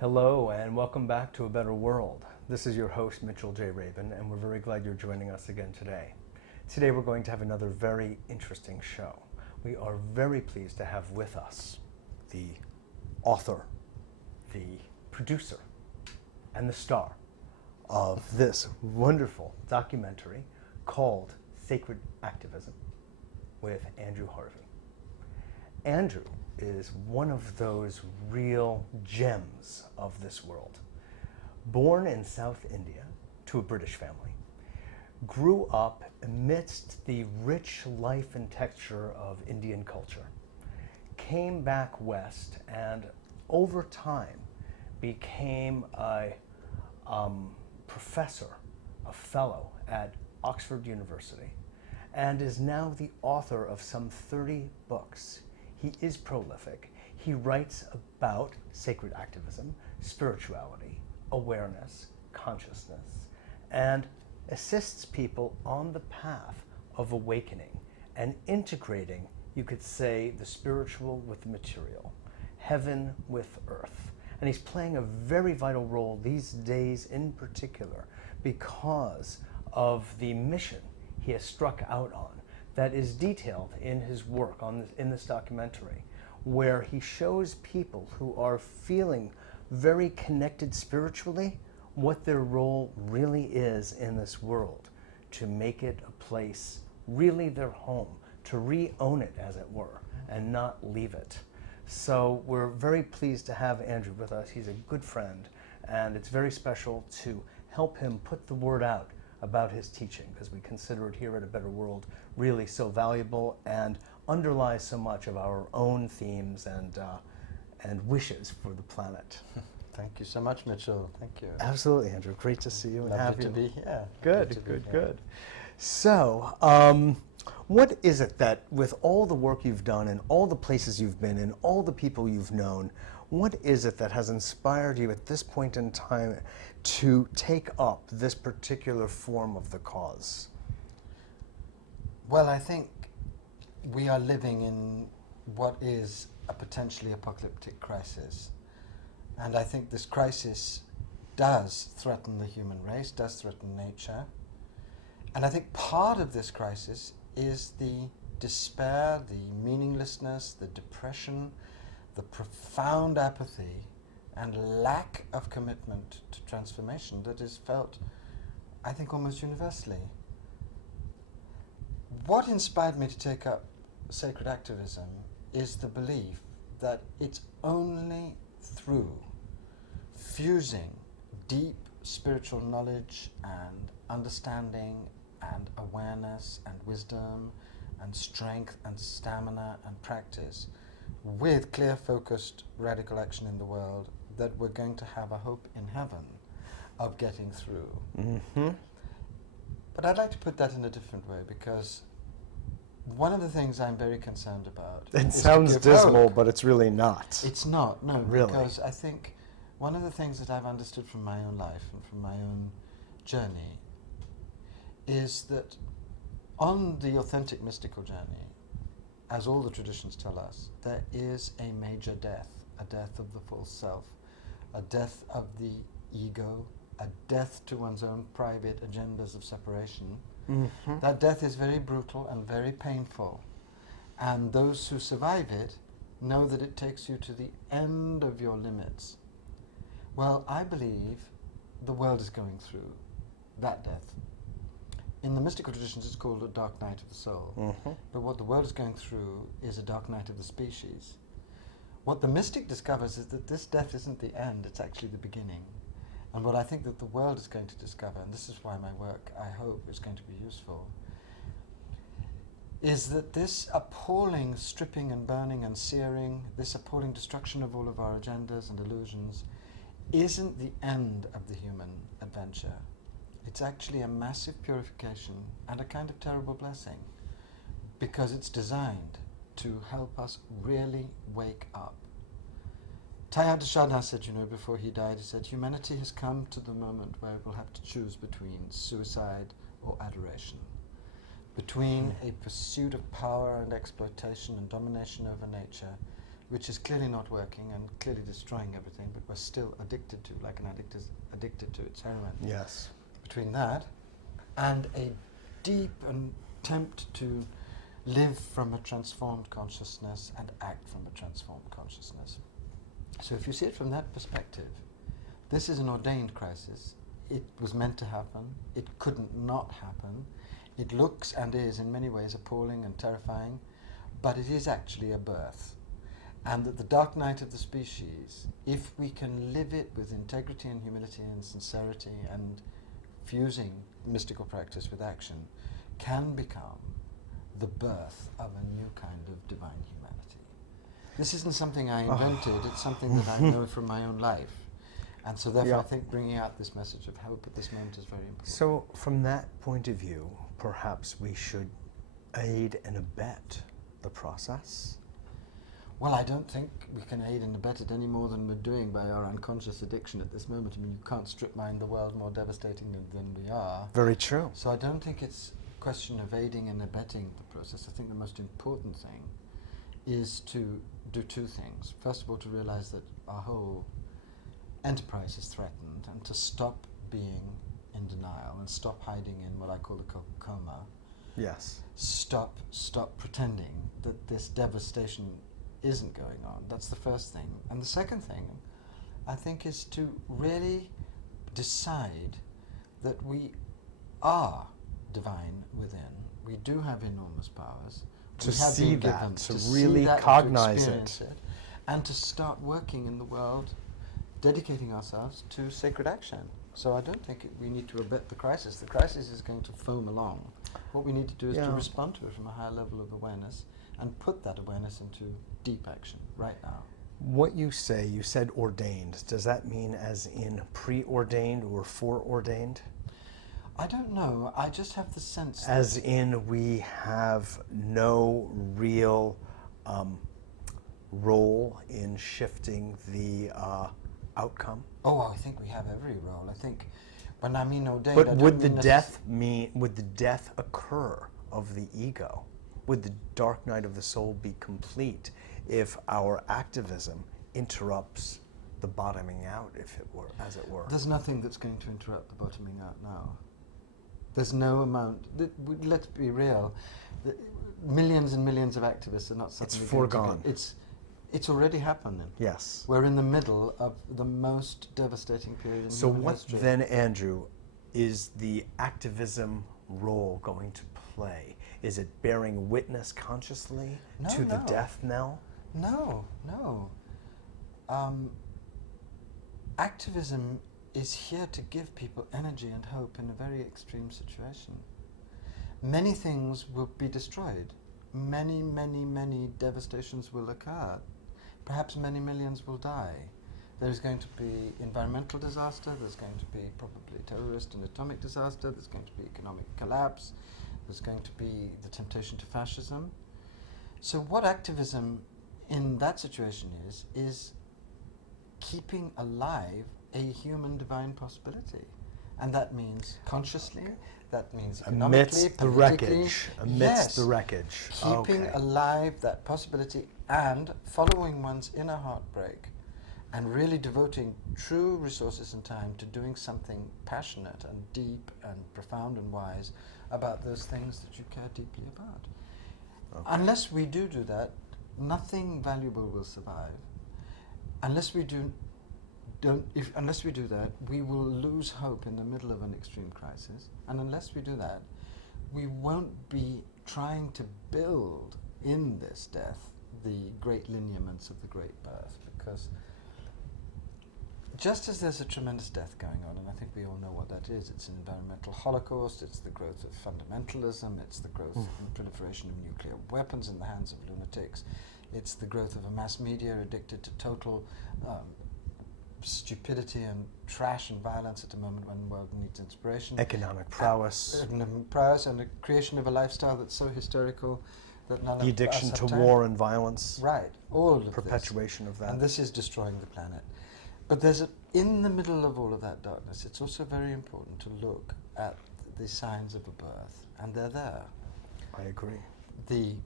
Hello and welcome back to A Better World. This is your host Mitchell J. Rabin, and we're very glad you're joining us again today. Today we're going to have another very interesting show. We are very pleased to have with us the author, the producer, and the star of this wonderful documentary called Sacred Activism with Andrew Harvey. Andrew is one of those real gems of this world. Born in South India to a British family, grew up amidst the rich life and texture of Indian culture, came back west, and over time became a professor, a fellow at Oxford University, and is now the author of some 30 books. He is prolific. He writes about sacred activism, spirituality, awareness, consciousness, and assists people on the path of awakening and integrating, you could say, the spiritual with the material, heaven with earth. And he's playing a very vital role these days in particular because of the mission he has struck out on that is detailed in his work in this documentary, where he shows people who are feeling very connected spiritually what their role really is in this world, to make it a place, really their home, to re-own it, as it were, and not leave it. So we're very pleased to have Andrew with us. He's a good friend, and it's very special to help him put the word out about his teaching, because we consider it here at A Better World really so valuable and underlies so much of our own themes and wishes for the planet. Thank you so much, Mitchell. Thank you. Absolutely, Andrew. Great to see you and have you. Lovely to be here. Good. So, what is it that, with all the work you've done and all the places you've been and all the people you've known, what is it that has inspired you at this point in time to take up this particular form of the cause? Well, I think we are living in what is a potentially apocalyptic crisis. And I think this crisis does threaten the human race, does threaten nature. And I think part of this crisis is the despair, the meaninglessness, the depression, the profound apathy and lack of commitment to transformation that is felt, I think, almost universally. What inspired me to take up sacred activism is the belief that it's only through fusing deep spiritual knowledge and understanding and awareness and wisdom and strength and stamina and practice with clear, focused, radical action in the world that we're going to have a hope in heaven of getting through. Mm-hmm. But I'd like to put that in a different way, because one of the things I'm very concerned about... It sounds dismal, hope. but it's really not. It's not, no, really. Because I think one of the things that I've understood from my own life and from my own journey is that on the authentic mystical journey, as all the traditions tell us, there is a major death, a death of the false self, a death of the ego, a death to one's own private agendas of separation. Mm-hmm. That death is very brutal and very painful. And those who survive it know that it takes you to the end of your limits. Well, I believe the world is going through that death. In the mystical traditions, it's called a dark night of the soul. Mm-hmm. But what the world is going through is a dark night of the species. What the mystic discovers is that this death isn't the end, it's actually the beginning. And what I think that the world is going to discover, and this is why my work, I hope, is going to be useful, is that this appalling stripping and burning and searing, this appalling destruction of all of our agendas and illusions, isn't the end of the human adventure. It's actually a massive purification and a kind of terrible blessing, because it's designed to help us really wake up. Teilhard de Chardin said, before he died, he said, humanity has come to the moment where it will have to choose between suicide or adoration, between a pursuit of power and exploitation and domination over nature which is clearly not working and clearly destroying everything, but we're still addicted to, like an addict is addicted to its heroin. Yes. Between that and a deep attempt to live from a transformed consciousness and act from a transformed consciousness. So if you see it from that perspective, this is an ordained crisis. It was meant to happen. It couldn't not happen. It looks and is in many ways appalling and terrifying, but it is actually a birth. And that the dark night of the species, if we can live it with integrity and humility and sincerity and fusing mystical practice with action, can become the birth of a new kind of divine humanity. This isn't something I invented, it's something that I know from my own life. And so therefore I think bringing out this message of hope at this moment is very important. So from that point of view, perhaps we should aid and abet the process? Well, I don't think we can aid and abet it any more than we're doing by our unconscious addiction at this moment. I mean, you can't strip mine the world more devastating than we are. Very true. So I don't think it's a question of aiding and abetting the process. I think the most important thing is to do two things. First of all, to realize that our whole enterprise is threatened, and to stop being in denial and stop hiding in what I call the coma. Yes. Stop pretending that this devastation isn't going on. That's the first thing. And the second thing, I think, is to really decide that we are divine within. We do have enormous powers. To we have see been that, given, to see really that, cognize to it. experience it, and to start working in the world, dedicating ourselves to sacred action. So I don't think we need to abet the crisis. The crisis is going to foam along. What we need to do is to respond to it from a higher level of awareness and put that awareness into deep action right now. What you say, you said ordained. Does that mean as in preordained or foreordained? I don't know. I just have the sense as in we have no real role in shifting the outcome? Oh, I think we have every role. I think when I mean ordained, but I don't would mean would the death occur of the ego? Would the dark night of the soul be complete if our activism interrupts the bottoming out, if it were, as it were? There's nothing that's going to interrupt the bottoming out now. There's no amount. Let's be real. Millions and millions of activists are not suddenly. It's foregone. It's already happening. Yes. We're in the middle of the most devastating period in so human what history. then, Andrew, is the activism role going to play? Is it bearing witness consciously to the death knell? No. Activism is here to give people energy and hope in a very extreme situation. Many things will be destroyed. Many devastations will occur. Perhaps many millions will die. There's going to be environmental disaster, there's going to be probably terrorist and atomic disaster, there's going to be economic collapse, there's going to be the temptation to fascism. So what activism in that situation is keeping alive a human divine possibility. And that means consciously, that means economically, amidst the wreckage. Amidst the wreckage. Keeping alive that possibility and following one's inner heartbreak and really devoting true resources and time to doing something passionate and deep and profound and wise about those things that you care deeply about. Okay. Unless we do that, nothing valuable will survive. Unless we do that, we will lose hope in the middle of an extreme crisis. And unless we do that, we won't be trying to build in this death the great lineaments of the great birth. Because just as there's a tremendous death going on, and I think we all know what that is, it's an environmental holocaust, it's the growth of fundamentalism, it's the growth and proliferation of nuclear weapons in the hands of lunatics, it's the growth of a mass media addicted to total stupidity and trash and violence at a moment when the world needs inspiration. Economic prowess. Economic prowess and the creation of a lifestyle that's so hysterical that none of us the addiction have to time. war and violence. Right, all of perpetuation this. of that. And this is destroying the planet. But in the middle of all of that darkness, it's also very important to look at the signs of a birth, and they're there. I agree. The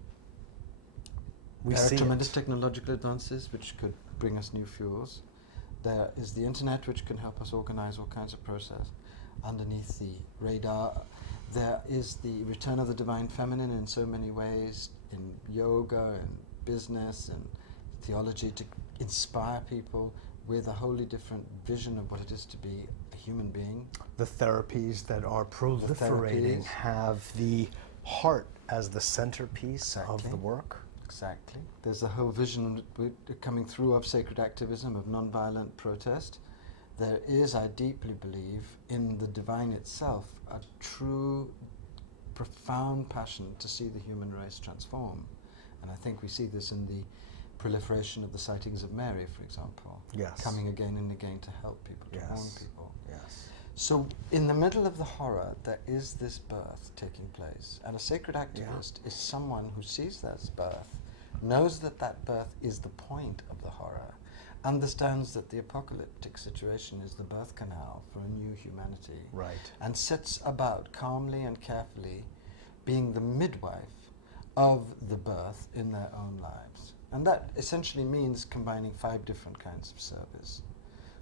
We There are see tremendous it. technological advances which could bring us new fuels. There is the internet which can help us organize all kinds of process underneath the radar. There is the return of the divine feminine in so many ways, in yoga and business and theology, to inspire people with a wholly different vision of what it is to be a human being. The therapies that are proliferating therapies. have the heart as the centerpiece of Exactly. the work. Exactly. There's a whole vision coming through of sacred activism, of non-violent protest. There is, I deeply believe, in the divine itself, a true, profound passion to see the human race transform. And I think we see this in the proliferation of the sightings of Mary, for example. Yes. Coming again and again to help people, to warn Yes. people. Yes. So in the middle of the horror, there is this birth taking place. And a sacred activist is someone who sees that birth, knows that that birth is the point of the horror, understands that the apocalyptic situation is the birth canal for a new humanity, Right. and sets about calmly and carefully being the midwife of the birth in their own lives. And that essentially means combining 5 different kinds of service.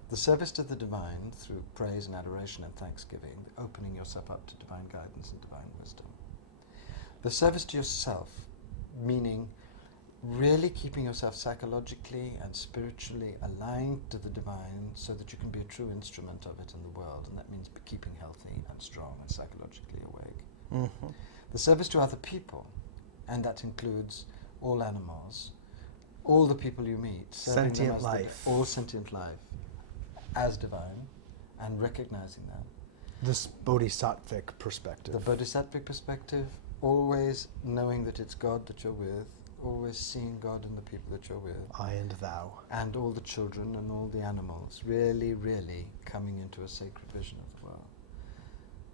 The service to the divine through praise and adoration and thanksgiving, opening yourself up to divine guidance and divine wisdom. The service to yourself, meaning really keeping yourself psychologically and spiritually aligned to the divine so that you can be a true instrument of it in the world, and that means keeping healthy and strong and psychologically awake. Mm-hmm. The service to other people, and that includes all animals, all the people you meet, serving them Sentient as life. all sentient life as divine, and recognizing that. This bodhisattvic perspective. The bodhisattvic perspective, always knowing that it's God that you're with, always seeing God in the people that you're with, I and thou. and all the children and all the animals, really, really coming into a sacred vision of the world.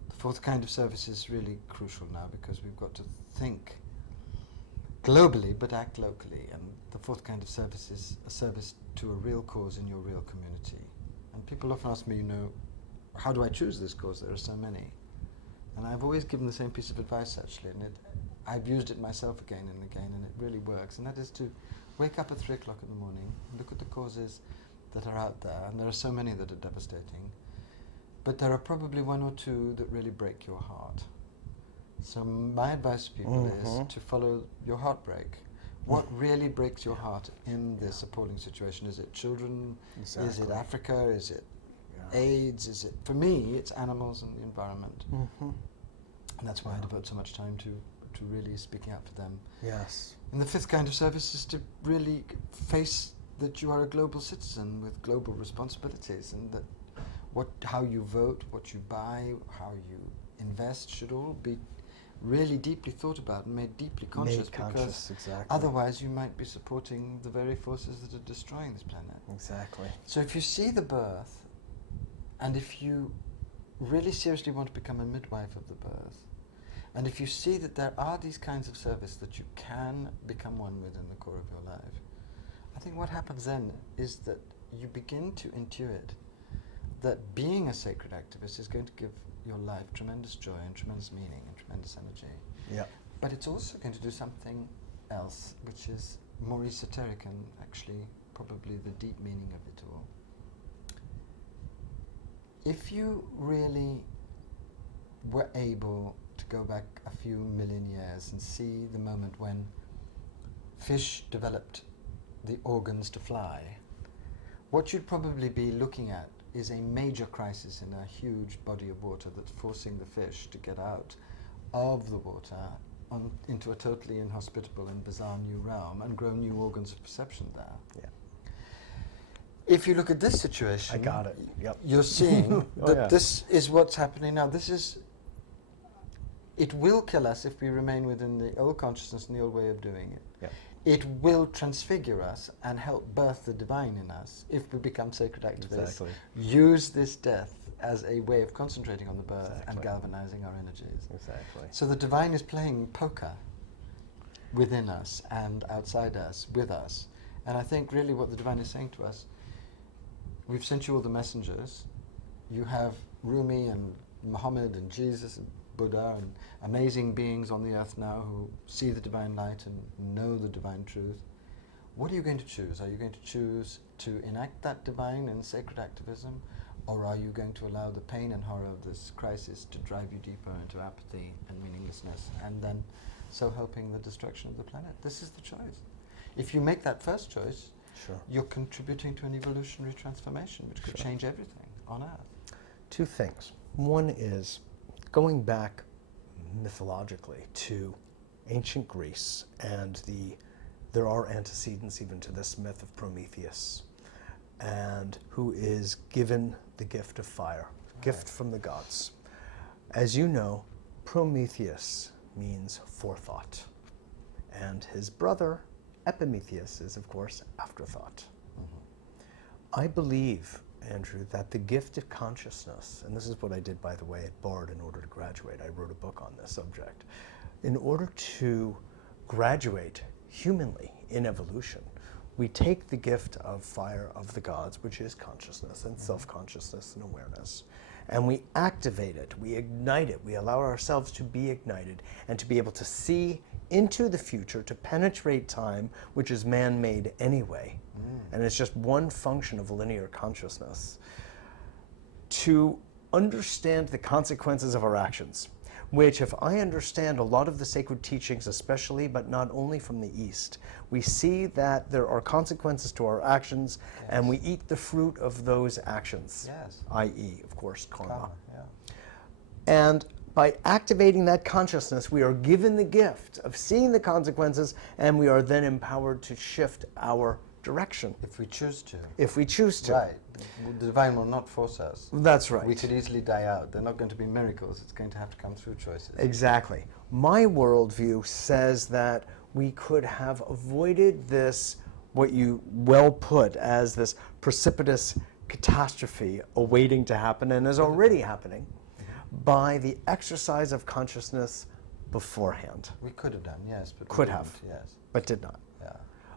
The 4th kind of service is really crucial now, because we've got to think globally but act locally, and the 4th kind of service is a service to a real cause in your real community. And people often ask me, how do I choose this cause? There are so many. And I've always given the same piece of advice, actually, and I've used it myself again and again, and it really works. And that is to wake up at 3 o'clock in the morning, look at the causes that are out there, and there are so many that are devastating. But there are probably 1 or 2 that really break your heart. So my advice to people is to follow your heartbreak. What really breaks your heart in this appalling situation? Is it children? Exactly. Is it Africa? Is it AIDS? Is it, for me, it's animals and the environment. Mm-hmm. And that's why I devote so much time to really speaking out for them. Yes. And the 5th kind of service is to really face that you are a global citizen with global responsibilities, and that how you vote, what you buy, how you invest should all be really deeply thought about and made deeply conscious, because exactly. otherwise you might be supporting the very forces that are destroying this planet. Exactly. So if you see the birth, and if you really seriously want to become a midwife of the birth, and if you see that there are these kinds of service that you can become one with in the core of your life, I think what happens then is that you begin to intuit that being a sacred activist is going to give your life tremendous joy and tremendous meaning and tremendous energy. Yeah. But it's also going to do something else, which is more esoteric and actually probably the deep meaning of it all. If you really were able to go back a few million years and see the moment when fish developed the organs to fly, what you'd probably be looking at is a major crisis in a huge body of water that's forcing the fish to get out of the water into a totally inhospitable and bizarre new realm and grow new organs of perception there. Yeah. If you look at this situation, I got it. Yep. You're seeing that yeah. this is what's happening now. It will kill us if we remain within the old consciousness and the old way of doing it. Yep. It will transfigure us and help birth the divine in us if we become sacred activists. Exactly. Use this death as a way of concentrating on the birth and Exactly. galvanizing our energies. Exactly. So the divine is playing poker within us and outside us, with us. And I think really what the divine is saying to us, we've sent you all the messengers. You have Rumi and Muhammad and Jesus and Buddha and amazing beings on the earth now who see the divine light and know the divine truth. what are you going to choose? Are you going to choose to enact that divine in sacred activism, or are you going to allow the pain and horror of this crisis to drive you deeper into apathy and meaninglessness, and then so helping the destruction of the planet? This is the choice. If you make that first choice, Sure. you're contributing to an evolutionary transformation which could Sure. change everything on Earth. Two things. One is going back mythologically to ancient Greece, and there are antecedents even to this myth of Prometheus, and who is given the gift of fire, gift from the gods. As you know, Prometheus means forethought, and his brother Epimetheus is, of course, afterthought. I believe, Andrew, that the gift of consciousness, and this is what I did, by the way, at Bard in order to graduate. I wrote a book on this subject. In order to graduate humanly in evolution, we take the gift of fire of the gods, which is consciousness and self-consciousness and awareness, and we activate it, we ignite it, we allow ourselves to be ignited and to be able to see into the future, to penetrate time, which is man-made anyway. And it's just one function of linear consciousness. To understand the consequences of our actions, which, if I understand a lot of the sacred teachings especially, but not only from the East, we see that there are consequences to our actions, and we eat the fruit of those actions, i.e., of course, karma. And by activating that consciousness, we are given the gift of seeing the consequences, and we are then empowered to shift our direction. If we choose to. If we choose to. Right. The divine will not force us. That's right. We could easily die out. They're not going to be miracles. It's going to have to come through choices. Exactly. My worldview says that we could have avoided this, what you well put as this precipitous catastrophe awaiting to happen and is already happening, by the exercise of consciousness beforehand. We could have done, yes. But Could have. Yes. But did not. Yeah.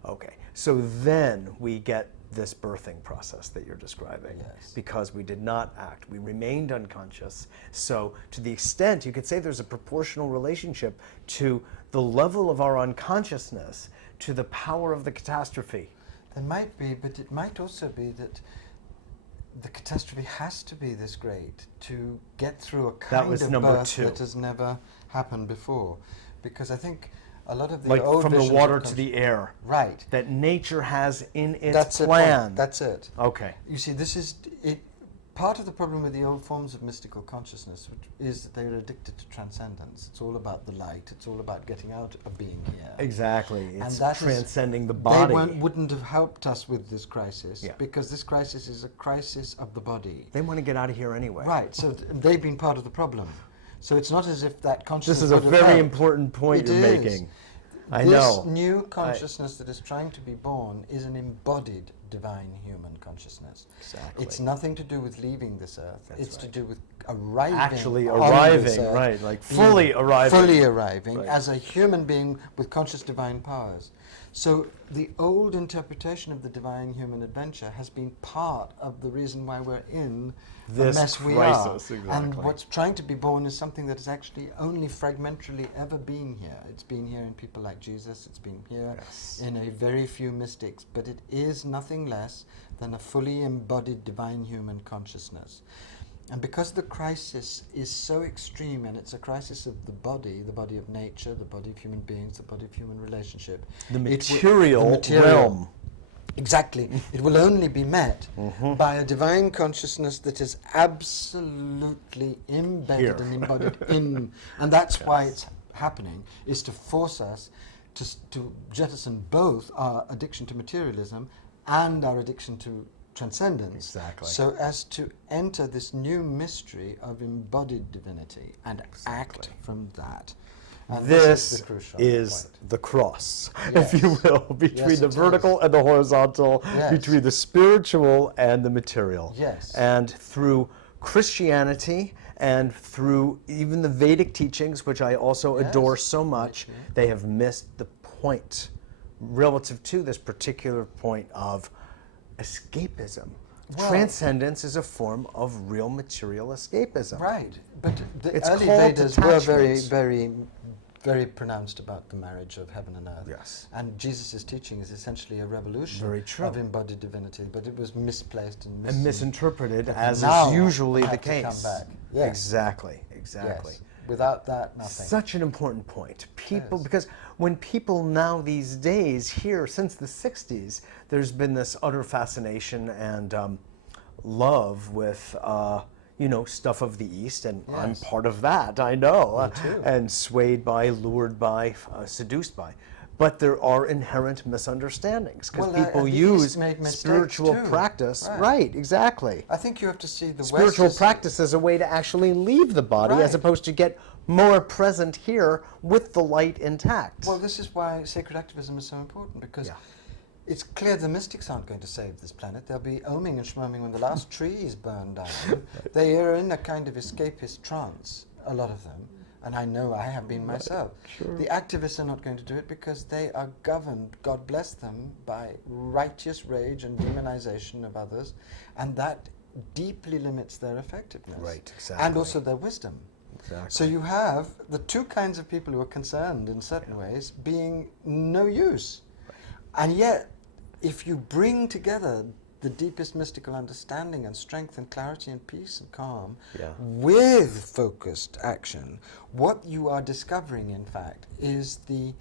Okay. So then we get this birthing process that you're describing, Yes. because we did not act. We remained unconscious. So to the extent, you could say there's a proportional relationship to the level of our unconsciousness to the power of the catastrophe. There might be, but it might also be that the catastrophe has to be this great to get through a kind was of number birth 2. that has never happened before. Because I think a lot of the Like old from the visions water of to the air. Right. That nature has in its That's plan. it. That's it. Okay. You see, this is it. Part of the problem with the old forms of mystical consciousness, which is that they're addicted to transcendence. It's all about the light. It's all about getting out of being here. Exactly. It's that transcending the body. They wouldn't have helped us with this crisis, Yeah. because this crisis is a crisis of the body. They want to get out of here anyway. Right. So they've been part of the problem. So it's not as if that consciousness. This is a would have very helped. important point It you're is. making. I know. This new consciousness that is trying to be born is an embodied divine human consciousness. Exactly. It's nothing to do with leaving this earth. That's it's right. to do with arriving. Actually on arriving, this earth, right, like fully arriving. Fully arriving Right. as a human being with conscious divine powers. So the old interpretation of the divine human adventure has been part of the reason why we're in This the mess we crisis, are. exactly. And what's trying to be born is something that has actually only fragmentarily ever been here. It's been here in people like Jesus, it's been here Yes. in a very few mystics, but it is nothing less than a fully embodied divine human consciousness. And because the crisis is so extreme, and it's a crisis of the body of nature, the body of human beings, the body of human relationship. The it wi- material realm. Exactly. It will only be met by a divine consciousness that is absolutely embedded Here. and embodied in. And that's why it's happening, is to force us to jettison both our addiction to materialism and our addiction to transcendence, Exactly. so as to enter this new mystery of embodied divinity and act from that. And This is the crucial is point. the cross, Yes. if you will, between Yes, the it vertical is. and the horizontal, Yes. between the spiritual and the material. Yes. And through Christianity and through even the Vedic teachings, which I also Yes, adore so much, initially. they have missed the point relative to this particular point of escapism. Well- Transcendence is a form of real material escapism. Right, but the It's early called Vedas were very, detachment. very very pronounced about the marriage of heaven and earth. Yes. And Jesus' teaching is essentially a revolution Very true. of embodied divinity, but it was misplaced and misinterpreted, but as now is usually we the have to case. come back. Yes. Exactly. Yes. Without that, nothing. Such an important point. People, Yes. because when people now these days here, since the 60s, there's been this utter fascination and love with, stuff of the East, and I'm Yes. part of that, I know. Me too. And swayed by, lured by, seduced by. But there are inherent misunderstandings because Well, people the use East made mistakes spiritual too. practice. Right. Exactly. I think you have to see the Spiritual West as- practice as a way to actually leave the body as Right. opposed to get more present here with the light intact. Well, this is why sacred activism is so important, because Yeah. it's clear the mystics aren't going to save this planet. They'll be oming and schmoeming when the last tree is burned down. They are in a kind of escapist trance, a lot of them, and I know I have been myself. Sure. The activists are not going to do it because they are governed, God bless them, by righteous rage and demonization of others, and that deeply limits their effectiveness. Right, exactly. And also their wisdom. Exactly. So you have the two kinds of people who are concerned in certain ways being no use. And yet, if you bring together the deepest mystical understanding and strength and clarity and peace and calm with focused action, what you are discovering, in fact, is the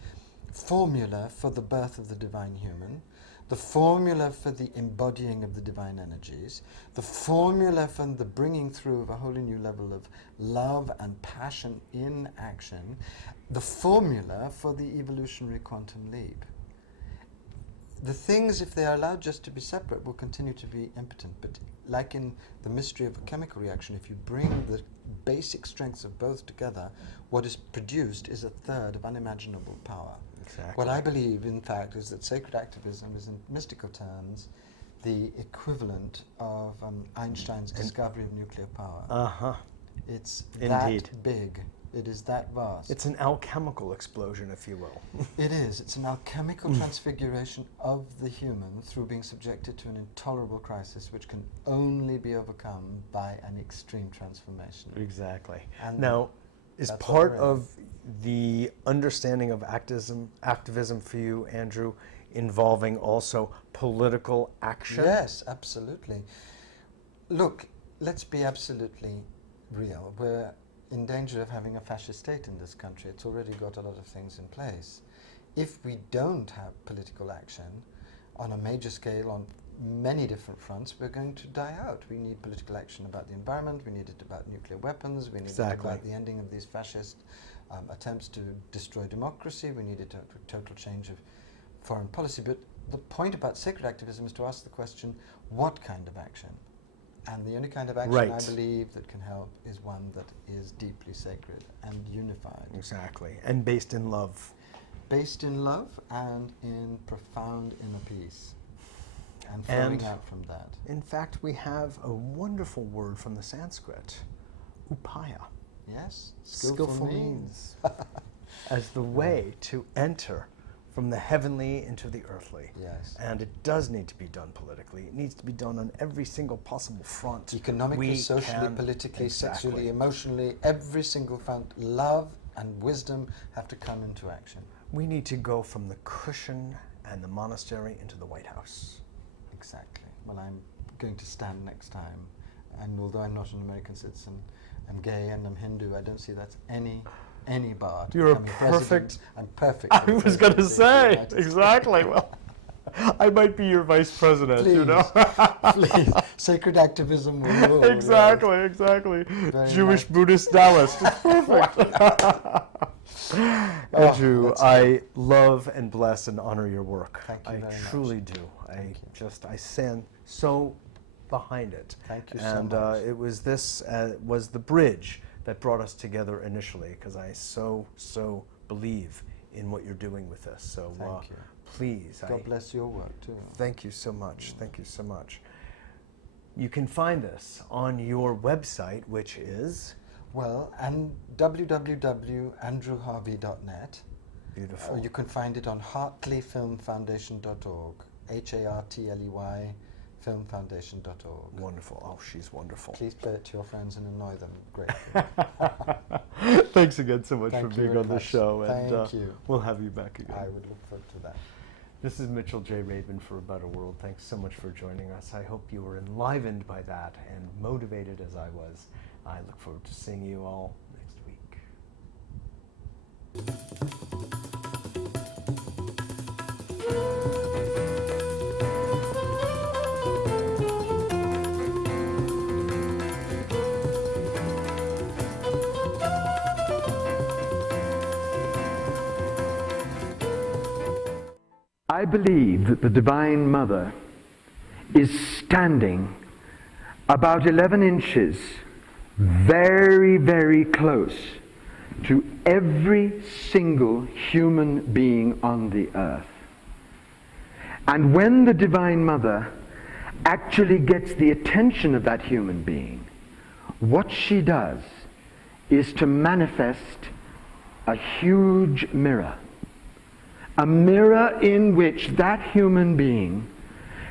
formula for the birth of the divine human, the formula for the embodying of the divine energies, the formula for the bringing through of a wholly new level of love and passion in action, the formula for the evolutionary quantum leap. The things, if they are allowed just to be separate, will continue to be impotent. But like in the mystery of a chemical reaction, if you bring the basic strengths of both together, what is produced is a third of unimaginable power. Exactly. What I believe, in fact, is that sacred activism is, in mystical terms, the equivalent of Einstein's discovery of nuclear power. Uh-huh. It's Indeed. that big. It is that vast. It's an alchemical explosion, if you will. It is. It's an alchemical transfiguration of the human through being subjected to an intolerable crisis which can only be overcome by an extreme transformation. Exactly. And now, is that's part what we're in. of the understanding of activism for you, Andrew, involving also political action? Yes, absolutely. Look, let's be absolutely real. We're in danger of having a fascist state in this country. It's already got a lot of things in place. If we don't have political action on a major scale on many different fronts, we're going to die out. We need political action about the environment, we need it about nuclear weapons, we need it about the ending of these fascist attempts to destroy democracy, we need a total change of foreign policy. But the point about sacred activism is to ask the question, what kind of action? And the only kind of action I believe that can help is one that is deeply sacred and unified. Exactly. And based in love. Based in love and in profound inner peace. And flowing out from that. In fact, we have a wonderful word from the Sanskrit, upaya. Yes, Skillful means. As the way to enter from the heavenly into the earthly. Yes. And it does need to be done politically. It needs to be done on every single possible front. Economically, socially, politically, sexually, emotionally, every single front. Love and wisdom have to come into action. We need to go from the cushion and the monastery into the White House. Exactly. Well, I'm going to stand next time. And although I'm not an American citizen, I'm gay and I'm Hindu, I don't see that's any bar. You're I'm perfect. I'm perfect. I was going to say, exactly. Well, I might be your vice president, Please, you know. please. Sacred activism will rule. Exactly. Jewish nice. Buddhist Taoist. It's perfect. Andrew, I love and bless and honor your work. Thank you very much. I truly do. I stand so behind it. Thank you and, so much. it was this was the bridge that brought us together initially, because I so believe in what you're doing with this. So Thank you. Please. God bless your work too. Thank you so much. Thank you so much. You can find us on your website, which is? Well, and www.andrewharvey.net. Beautiful. You can find it on hartleyfilmfoundation.org. HARTLEY filmfoundation.org. Wonderful. Oh, she's wonderful. Please play it to your friends and annoy them. Great. Thanks again so much Thank for you being very on the much. show, and Thank you. we'll have you back again. I would look forward to that. This is Mitchell J. Rabin for About a World. Thanks so much for joining us. I hope you were enlivened by that and motivated as I was. I look forward to seeing you all next week. I believe that the Divine Mother is standing about 11 inches, very, very close to every single human being on the earth. And when the Divine Mother actually gets the attention of that human being, what she does is to manifest a huge mirror. A mirror in which that human being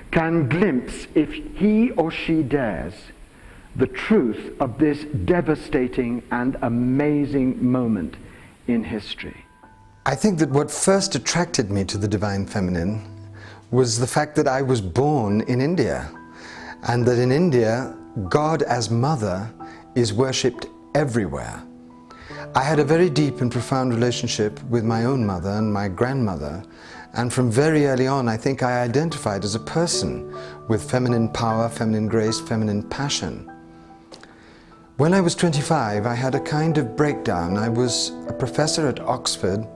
can glimpse, if he or she dares, the truth of this devastating and amazing moment in history. I think that what first attracted me to the Divine Feminine was the fact that I was born in India, and that in India, God as Mother is worshipped everywhere. I had a very deep and profound relationship with my own mother and my grandmother, and from very early on I think I identified as a person with feminine power, feminine grace, feminine passion. When I was 25, I had a kind of breakdown. I was a professor at Oxford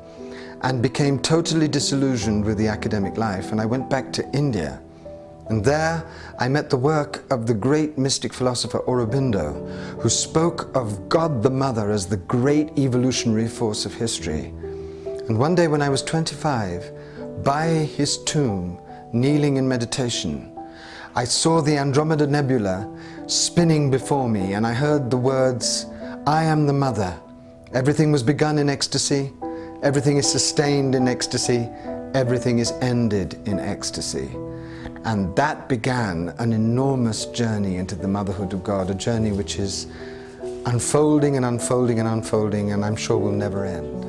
and became totally disillusioned with the academic life, and I went back to India. And there I met the work of the great mystic philosopher Aurobindo, who spoke of God the Mother as the great evolutionary force of history. And one day when I was 25, by his tomb, kneeling in meditation, I saw the Andromeda Nebula spinning before me, and I heard the words, "I am the Mother. Everything was begun in ecstasy, everything is sustained in ecstasy, everything is ended in ecstasy." And that began an enormous journey into the motherhood of God, a journey which is unfolding and unfolding and unfolding, and I'm sure will never end.